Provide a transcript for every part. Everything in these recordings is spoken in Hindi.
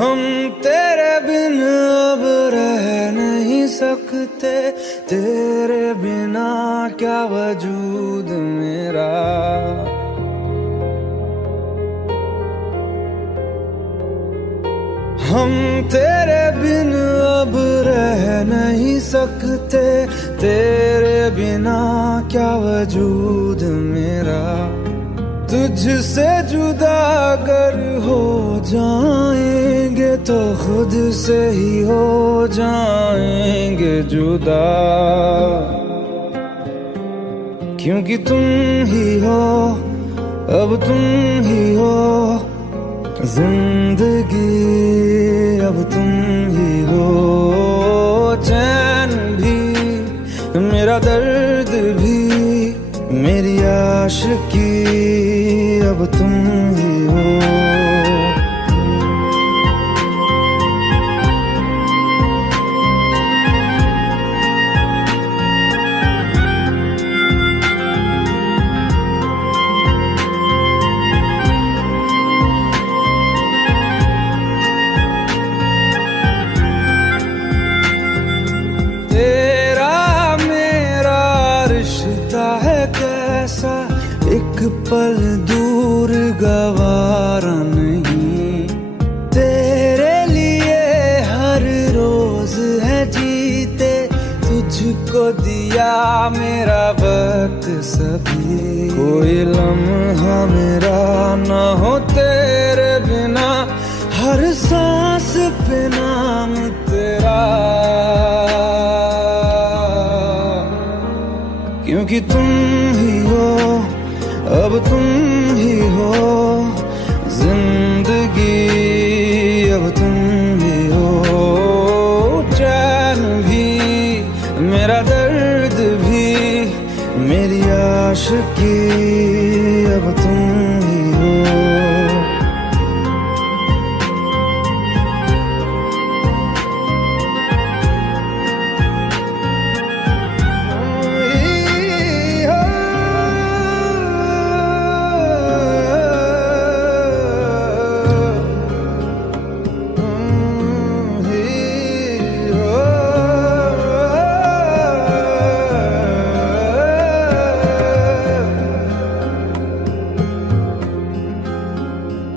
हम तेरे बिन अब रह नहीं सकते, तेरे बिना क्या वजूद मेरा। हम तेरे बिन अब रह नहीं सकते, तेरे बिना क्या वजूद मेरा। तुझसे जुदा अगर हो जाएंगे तो खुद से ही हो जाएंगे जुदा, क्योंकि तुम ही हो, अब तुम ही हो जिंदगी, अब तुम ही हो। चैन भी, मेरा दर्द भी, मेरी आशिकी, अब तुम ही हो। तेरा मेरा रिश्ता है कैसा, एक पल दूर गवारा नहीं। तेरे लिए हर रोज है जीते, तुझको दिया मेरा वक्त सभी। कोई लम्हा मेरा ना हो तेरे बिना, हर सांस पे नाम तेरा, क्योंकि तुम ही हो, अब तुम ही हो जिंदगी, अब तुम ही हो। चैन भी, मेरा दर्द भी, मेरी आशिकी, अब तुम ही हो।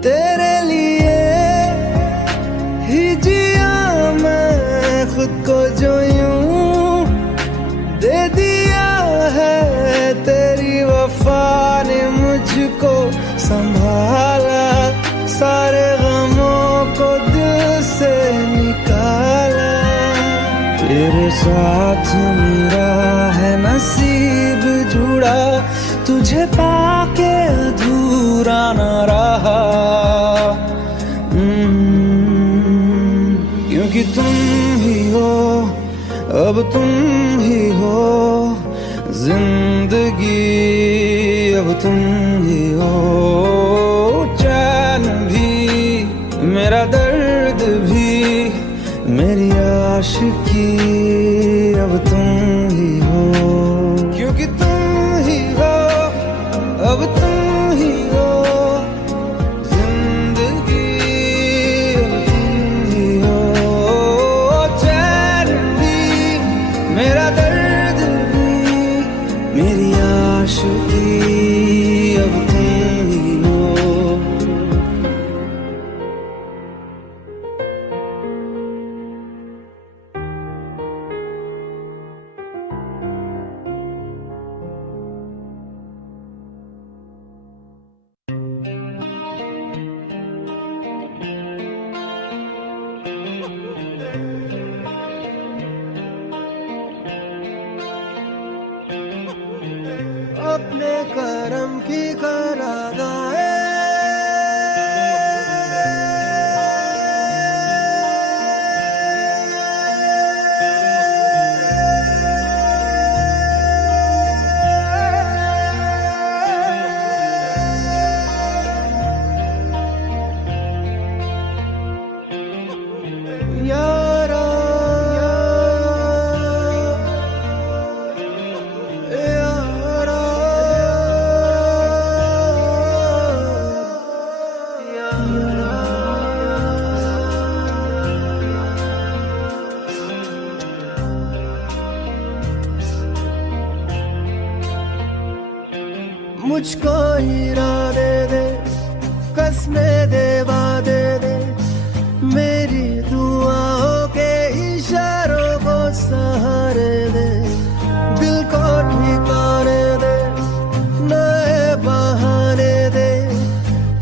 तेरे लिए ही जिया मैं खुद को, जो यूं दे दिया है तेरी वफा ने मुझको संभाला। सारे गमों को दिल से निकाला, तेरे साथ मेरा है नसीब जुड़ा, तुझे पाके अधूरा न रहा। क्योंकि तुम ही हो, अब तुम ही हो जिंदगी, अब तुम ही हो। चैन भी, मेरा दर्द भी, मेरी आशिकी, अब तुम ही हो। क्योंकि तुम ही हो, अब तुम ही हो जिंदगी, अब तुम ही हो। चैन भी, मेरा दर्द भी, मेरी आशिकी, अब तुम ही हो। अपने करम की करादाए, यारा यारा मुझको इरादे दे, कसमें दे, वादे दे, मेरी दुआओं के इशारों को सहारे दे, दिल को ठिकाने दे, नए बहाने दे,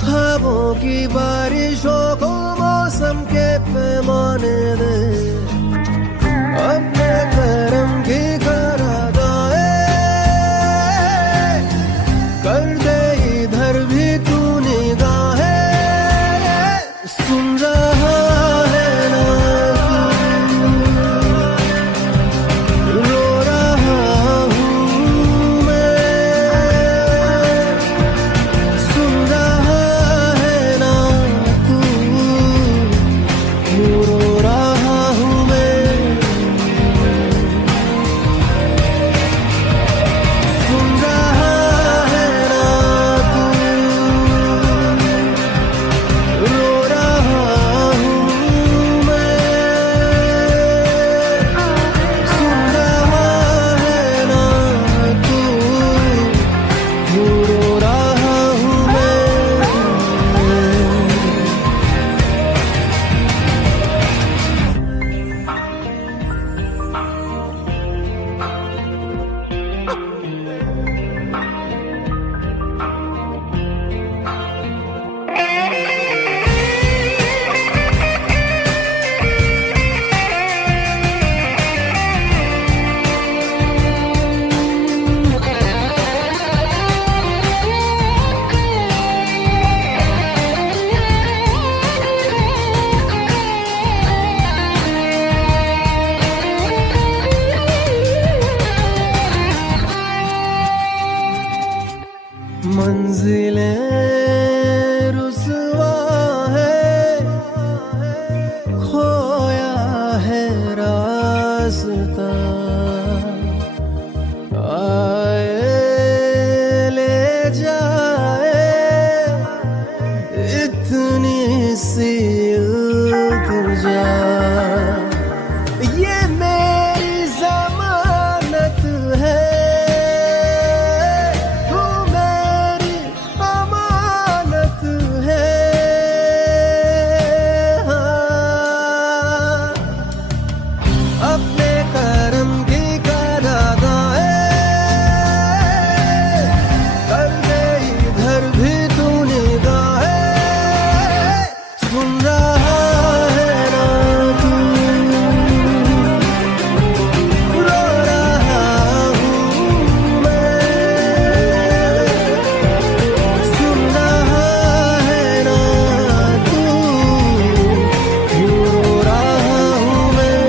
ख्वाबों की बारिशों को मौसम के पैमाने दे, अपने करम की करादाए कर दे, इधर भी तू निगाहें सुन रहा है ना तू, रो रहा हूँ मैं, सुन रहा है ना तू, रो रहा हूँ मैं, सुन रहा है ना तू, रो रहा हूँ मैं, सुन रहा है ना तू, रो रहा हूँ मैं। मंजिलें रुसवा है, खोया है रास्ता, आए ले जाए इतनी सी इल्तिजा, ये मेरी जमानत है, तू मेरी अमानत है, हाँ। अपने करम की करादाए कर दे, इधर भी तू निगाहें सुन रहा है ना तू, रो रहा हूँ मैं, सुन रहा है ना तू, रो रहा हूँ मैं।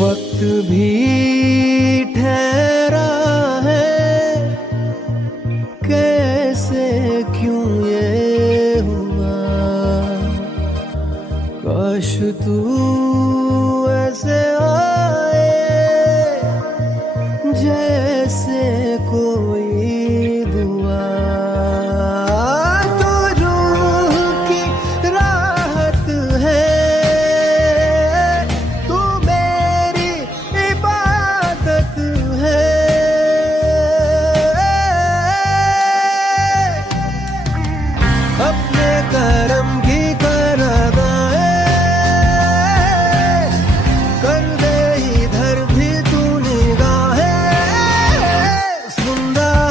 वक्त भी ठहरा है, कैसे क्यों ये हुआ, काश तू ऐसे आए जैसे कोई दुआ, तो रूह की राहत है, तू मेरी इबादत है, अपने करम की करादाए कर दे, इधर भी तू निगाहें सुन रहा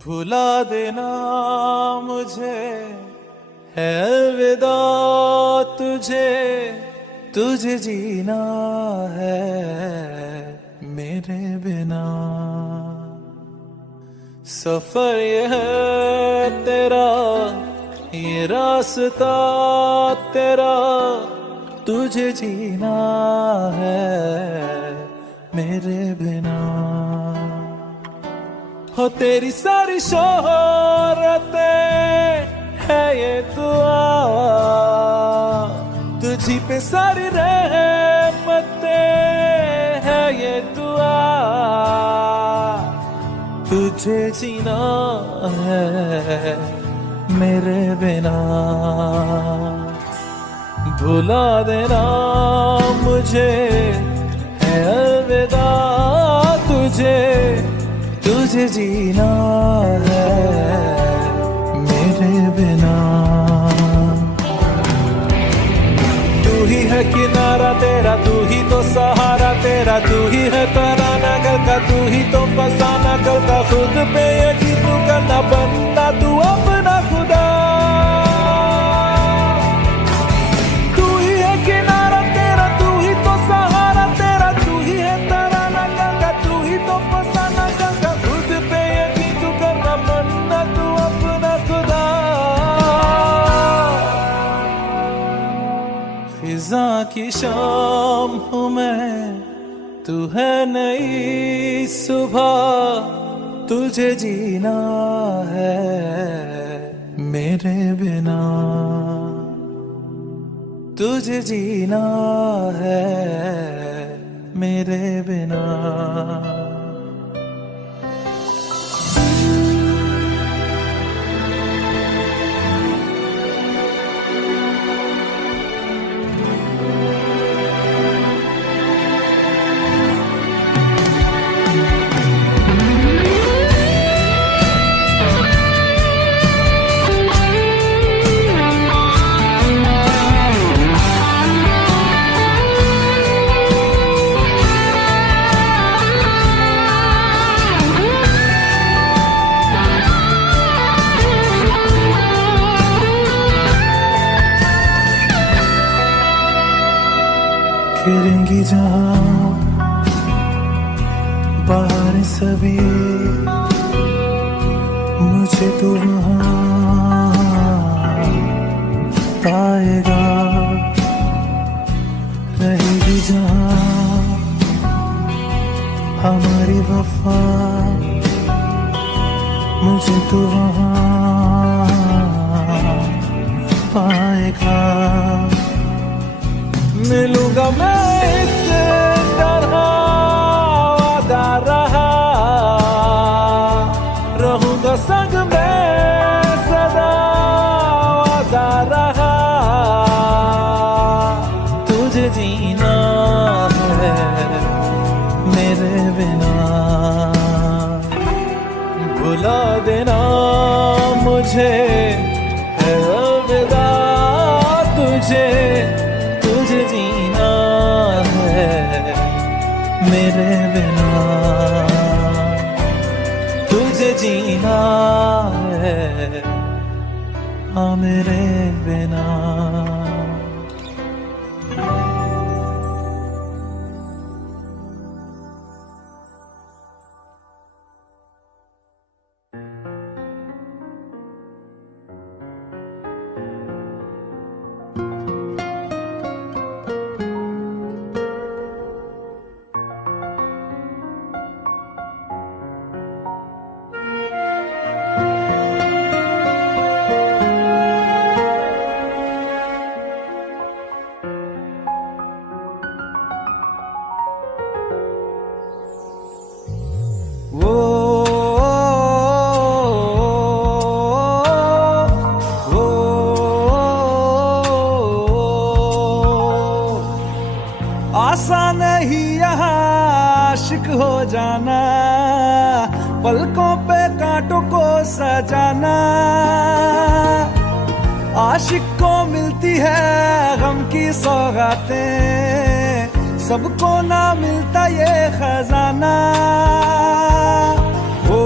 भुला देना मुझे है अलविदा तुझे, तुझे जीना है मेरे बिना। सफर ये है तेरा, ये रास्ता तेरा, तुझे जीना है मेरे बिना। हो तेरी सारी शोहरतें है ये दुआ, तुझी पे सारी रहमतें है ये दुआ, तुझे जीना है मेरे बिना। भुला देना मुझे है अलविदा तुझे, तुझे जीना है मेरे बिना। तू ही है किनारा तेरा, तू ही तो सहारा तेरा, तू ही है तराना कल का, तू ही तो फसाना कल का। खुद पे यकीन तू करना बनना तू अपना खुदा। तू ही है किनारा तेरा, तू ही तो सहारा तेरा, तू ही है तराना कल का, तू ही तो फसाना कल का। खुद पे यकीन तू करना बनना तू अपना खुदा। फिजा की शाम हूँ मैं, तू है नई सुबह, तुझे जीना है मेरे बिना, तुझे जीना है मेरे बिना। फिरेंगी जहाँ बाहर सभी, मुझे तू वहाँ पाएगा। रहेगी जहाँ हमारी वफा, मुझे तू वहाँ पाएगा। मिलूंगा मैं इस तरह वादा रहा, रहूंगा संग में सदा वादा रहा। तुझे जीना है मेरे बिना। भुला देना मुझे है अलविदा तुझे, तुझे जीना है मेरे बिना, तुझे जीना है हाँ मेरे बिना। आसान नहीं यहाँ आशिक हो जाना, पलकों पे कांटों को सजाना। आशिक को मिलती है गम की सौगातें, सबको ना मिलता ये खजाना। ओ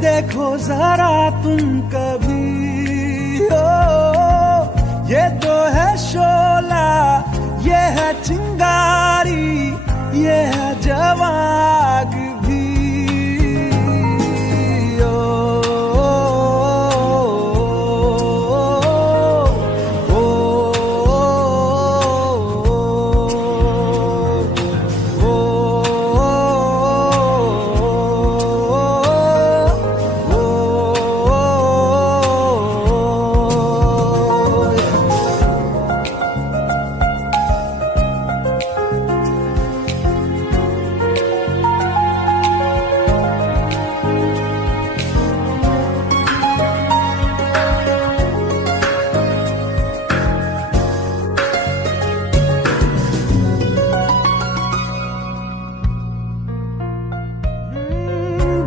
देखो जरा तुम कभी, ओ ये तो है शोला, ये है चिंगारी, ये है जवाग भी। ओ, ओ, ओ,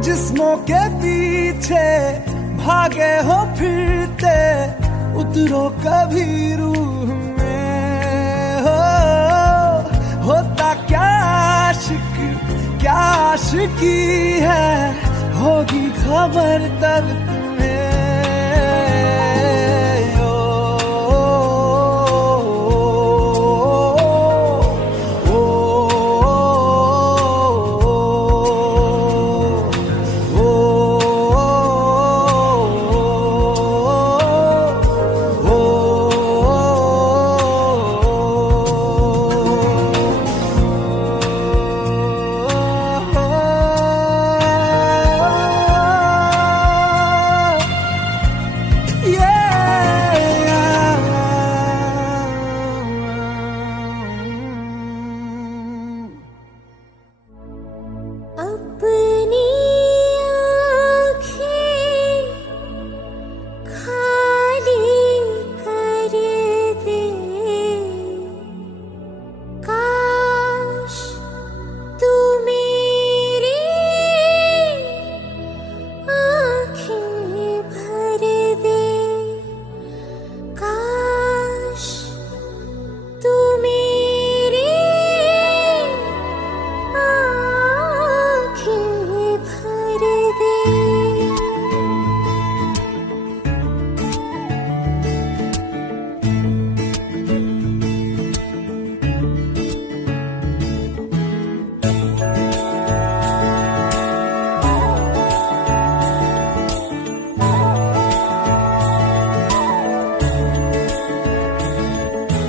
जिस्मों के पीछे भागे हो फिरते, उतरो कभी रूह में। होता क्या आशिक, क्या आशिकी है, होगी खबर तब तुम्हें। अपनी आँखें खाली कर दे, काश तू मेरी आँखें भर दे, काश तू मेरी आँखें भर दे।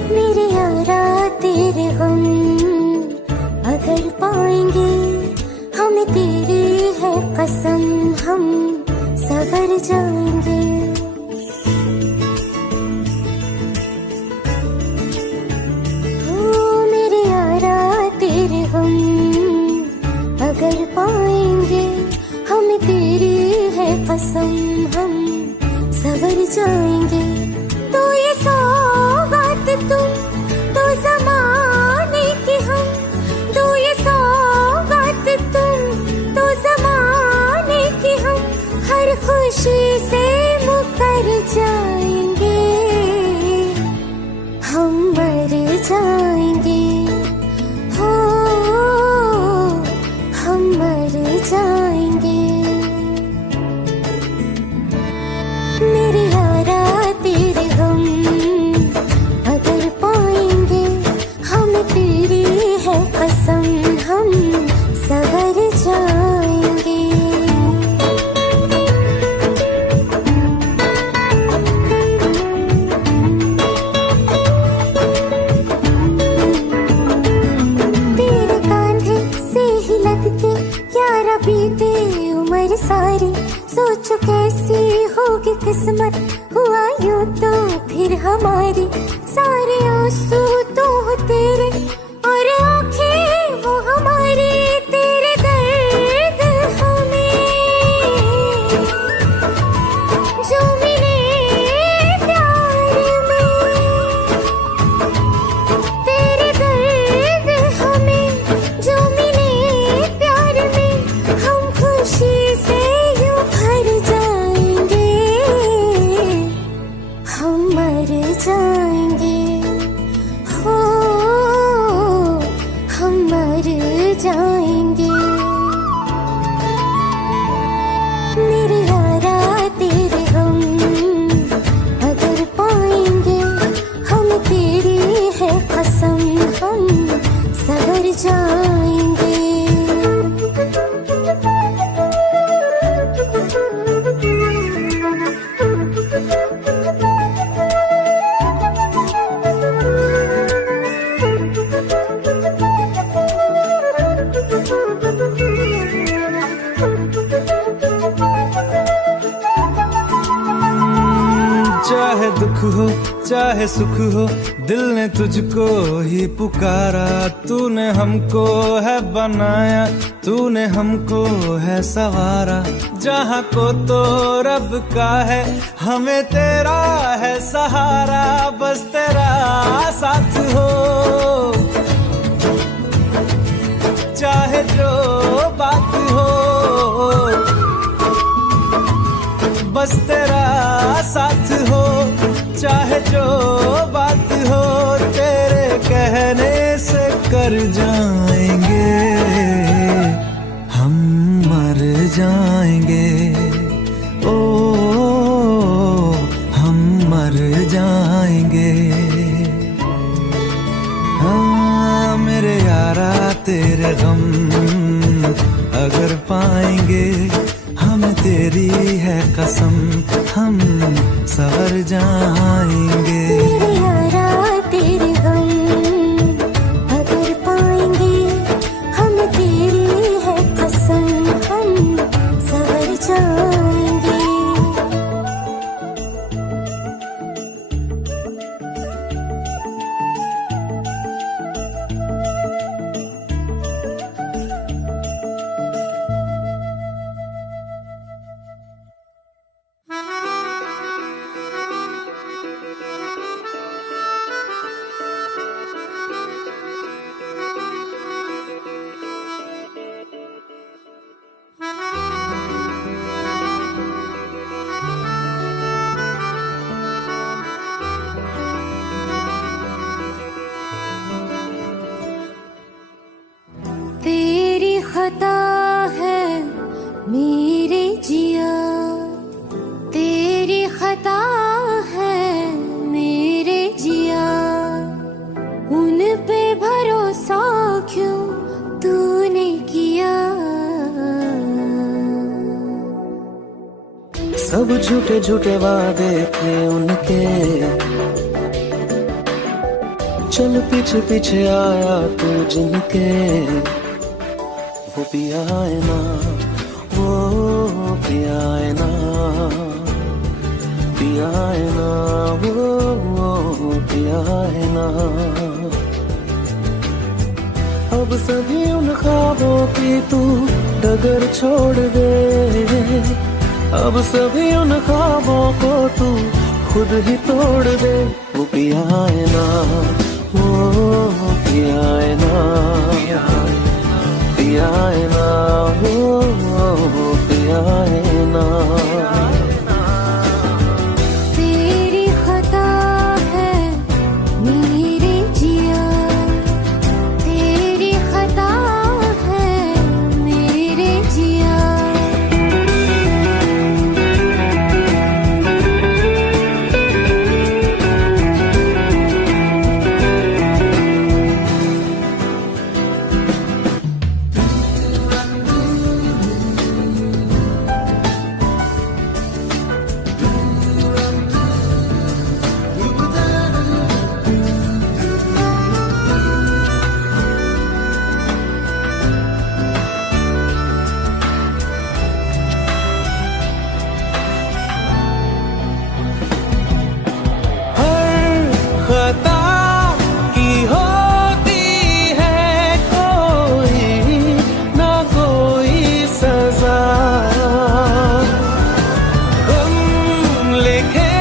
मेरे यारा तेरे गम अगर पाएंगे, हमें तेरी है कसम, हम सवर जाएंगे। हो मेरे यारा तेरे गम अगर पाएंगे, हमें तेरी है कसम, हम सवर जाएंगे। तो ये सौगात तुम तो ज़माने की हम, तो ये सौगात तुम तो ज़माने की हम, हर खुशी से मुकर जाएंगे, हम मर जाएंगे। हो हम मर जाएंगे। मेरे यारा तेरे गम अगर पाएंगे, हमें तेरी है कसम, हम सवर जाएंगे। तेरे कांधे से ही लगते यारा बीते उम्र सारी, सोचो कैसी होगी किस्मत, हुआ यूं तो फिर हमारी। सारे आंसू तो हो तेरे और आंखें वो हमारी, तेरे दर्द हमें जो मिले प्यार में, तेरे दर्द हमें जो मिले प्यार में, हम खुशी से यूं भर जाएंगे, हम मर जाएंगे। हो हम मर जाएंगे। मेरे चाहे दुख हो चाहे सुख हो, दिल ने तुझको ही पुकारा। तूने हमको है बनाया, तूने हमको है सवारा। जहाँ को तो रब का है, हमें तेरा है सहारा। बस तेरा साथ हो, चाहे जो बात हो, बस तेरा साथ हो, चाहे जो बात हो। तेरे कहने से कर जाएंगे, हम मर जाएंगे। ओ हम मर जाएंगे। हाँ मेरे यारा तेरे गम अगर पाएंगे, हमें तेरी है कसम, हम सवर जाएंगे। मेरे यारा तेरे गम अगर पाएंगे, हम तेरी है कसम, हम सवर जाएंगे। तेरी खता है मेरे जिया, तेरी खता है मेरे जिया। उन पे भरोसा क्यों तूने किया? सब झूठे झूठे वादे थे उनके, चल पीछे पीछे आया तू जिनके। वो पिया है ना, वो पिया है ना, पिया है ना, वो पिया है ना। अब सभी उन ख्वाबों की तू डगर छोड़ दे, अब सभी उन ख्वाबों को तू खुद ही तोड़ दे। वो पिया है ना, वो पिया है ना, पिया है ना, वो पिया है ना। तेरी खता है मेरे जिया, तेरी खता है मेरे जिया। खता की होती है कोई ना कोई सजा, हम लिखे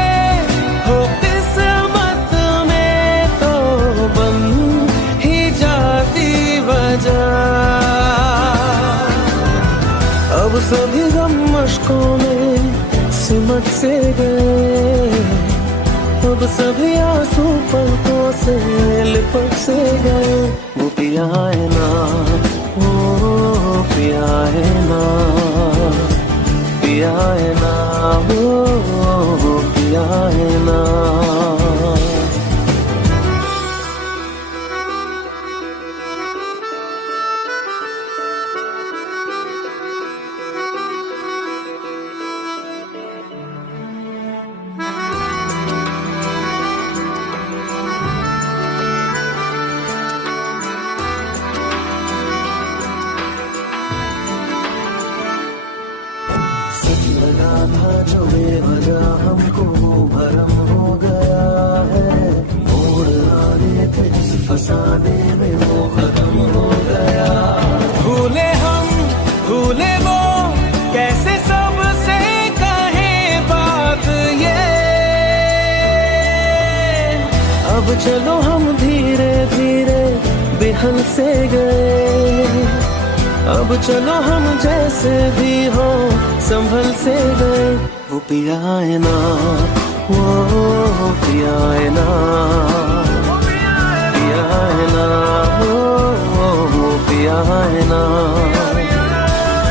हो किस्मत में तो बन ही जाती वजह। अब सभी गम मशकों में सिमट से गए, अब सभी आंसू पलकों से लिपट से गए। वो पिया है ना, वो पिया है ना, पिया है ना, वो पिया है ना। लगा था जो बेवजह हमको भरम अब चलो हम धीरे धीरे बिहल से गए, अब चलो हम जैसे भी हो संभल से गए। वो पिया है ना, वो पिया है ना, पिया है ना, वो पिया है ना,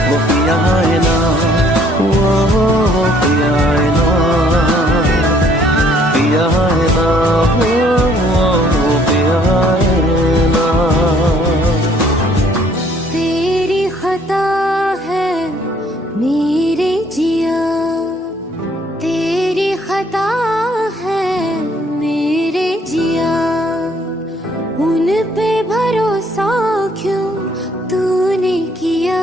वो पिया है ना, वो पिया है ना, पिया है ना, वो पिया है ना। तेरी खता है मेरे जिया, तेरी खता है मेरे जिया, उन पे भरोसा क्यों तूने किया।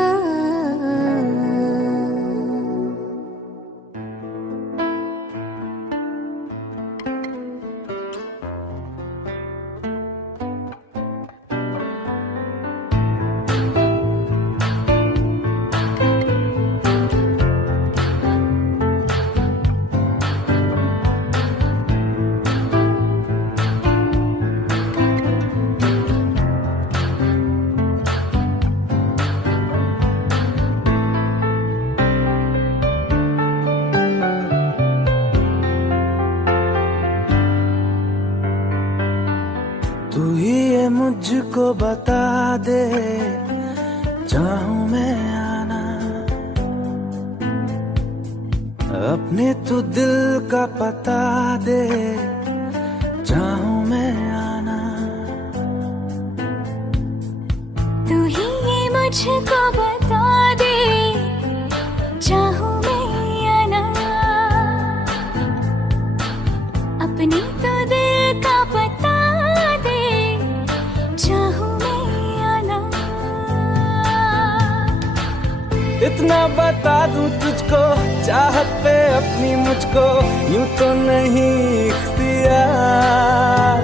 तू ही ये मुझको बता दे, चाहूं मैं आना, अपने तू दिल का पता दे, चाहूं मैं आना। तू ही ये मुझको बता दे, चाहूं मैं आना, अपनी तो दिल का पता दे, चाहूं मैं आना। इतना बता दूं तुझको, चाहत पे अपनी मुझको यूं तो नहीं इख्तियार,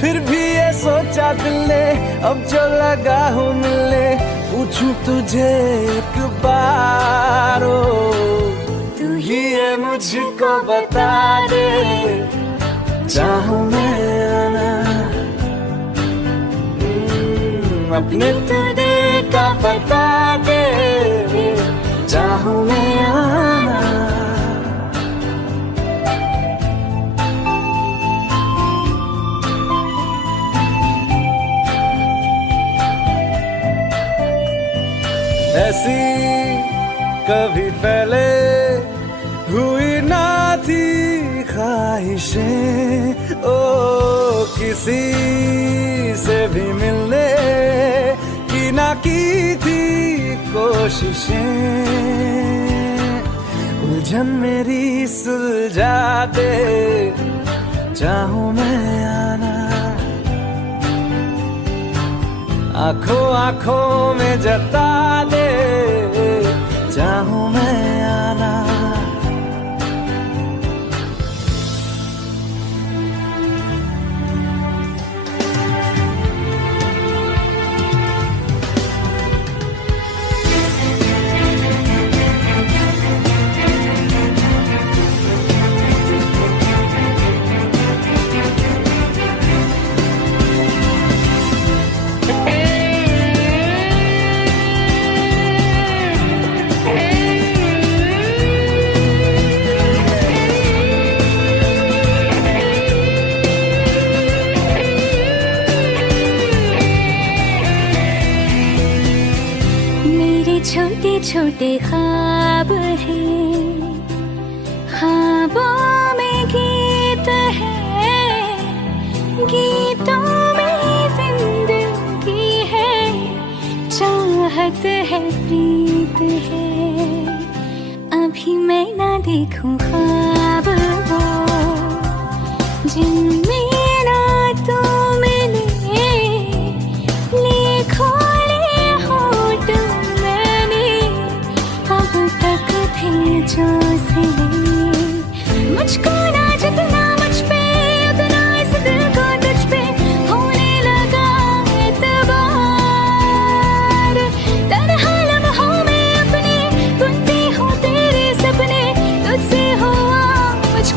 फिर भी ये सोचा दिल ने अब जो लगा हूं मिलने, पूछूं तुझे एक बार। तू ही ये मुझको बता दे, चाहूं मैं आना, अपने तो दिल का पता दे, चाहूं मैं आना। ऐसी कभी पहले हुई ना थी ख्वाहिशें, ओ किसी से भी मिलने की ना की थी कोशिशें, उलझन मेरी सुलझा दे, चाहूं मैं आना, आंखों आंखों में जता दे, चाहूं मैं आना। छोटे छोटे ख्वाब हैं, ख्वाबों में गीत है, गीतों में जिंदगी है, चाहत है, प्रीत है। अभी मैं ना देखूं ख्वाब वो जिनमें ना तू मिले, लिखो जो सिले, मुझको ना जितना मुझ पे उतना इस दिल को तुझ पे होने लगा एतबार। तन्हा लम्हों में अपने बुनती हूँ तेरे सपने, तुझसे हुआ मुझ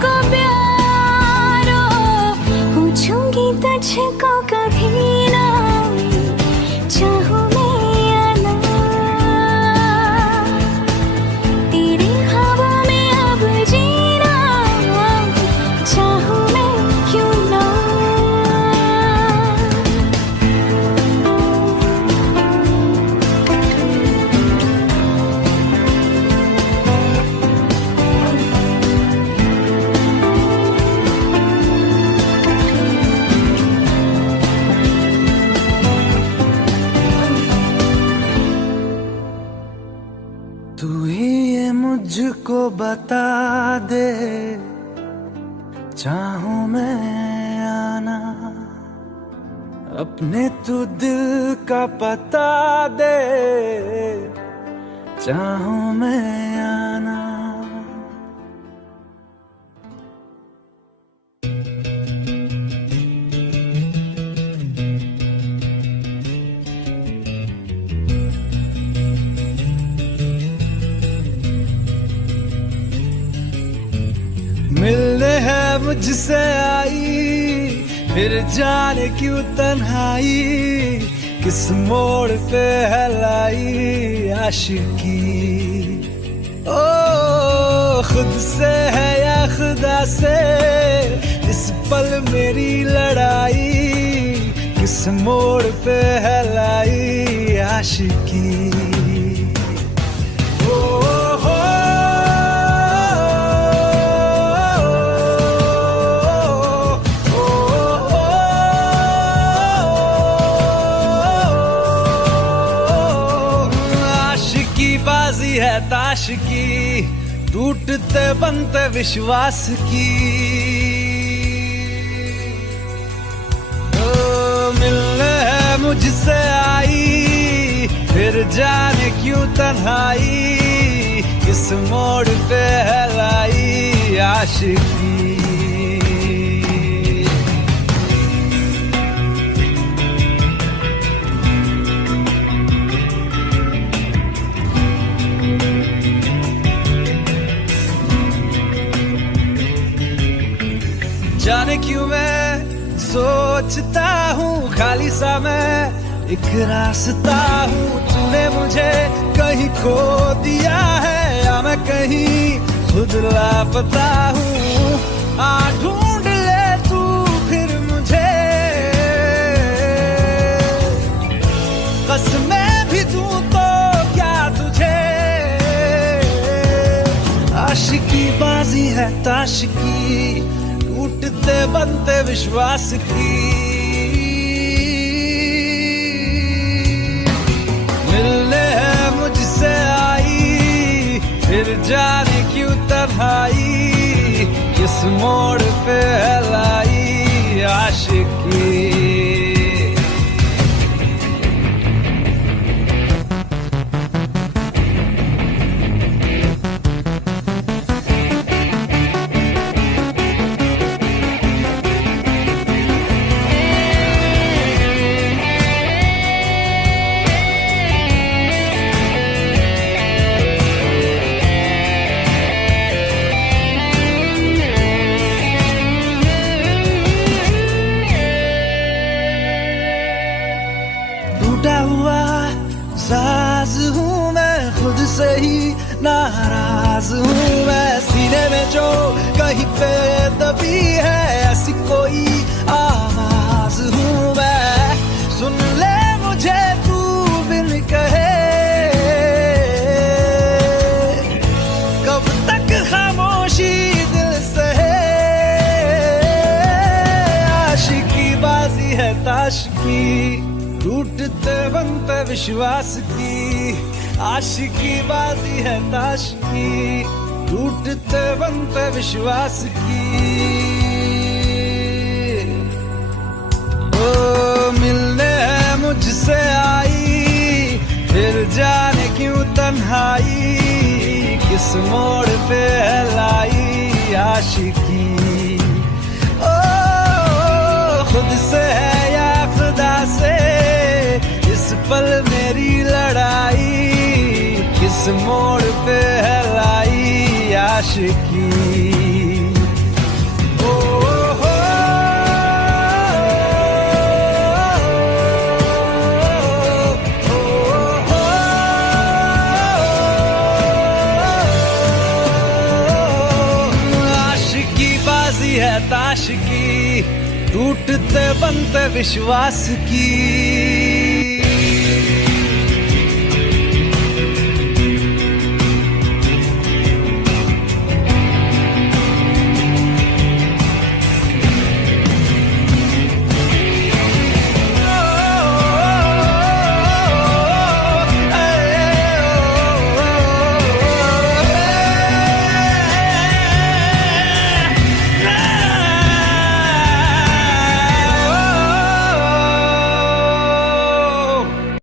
मुझको कभी ना चाहूं मैं या ना, तेरे ख्वाबों में अब जीना चाहूं मैं क्यों ना। तू ही ये मुझको बता दे, चाहूं मैं आना, अपने तू दिल का पता दे, चाहूं मैं आना। मिलने है मुझसे आई, फिर जाने क्यों तन्हाई, किस मोड़ पे है लाई आशिकी। ओ खुद से है या खुदा से, इस पल मेरी लड़ाई, किस मोड़ पे है लाई आशिकी। बाजी है ताश की, टूटते बनते विश्वास की। मिलने है मुझसे आई, फिर जाने क्यों तन्हाई, किस मोड़ पे है लाई आशिकी। जाने क्यों मैं सोचता हूँ खाली सा मैं एक रास्ता हूँ, तूने मुझे कहीं खो दिया है या मैं कहीं खुद लापता हूँ। आ ढूंढ ले तू फिर मुझे, कसमें भी दूं तो क्या तुझे। आशिकी बाजी है ताश की, टूटते बनते विश्वास की। मिलने है मुझसे आई, फिर जाने क्यों तन्हाई, किस मोड़ पे है लाई आशिकी। टूटा हुआ साज हूँ मैं, खुद से ही नाराज हूँ मैं। सीने में जो कहीं पे दबी है ऐसी कोई आवाज हूँ मैं। सुन ले मुझे तू बिन कहे, कब तक खामोशी दिल सहे। आशिकी बाजी है ताश की, टूटते बनते विश्वास की। आशिकी बाजी है ताश की, टूटते बनते विश्वास की। ओ मिलने है मुझसे आई, फिर जाने क्यों तन्हाई, किस मोड़ पे है लाई आशिकी। ओ खुद से है या खुदा से, इस पल मेरी लड़ाई, किस मोड़ पे है लाई आशिकी। ओ हो है ताश की, टूटते बनते विश्वास की।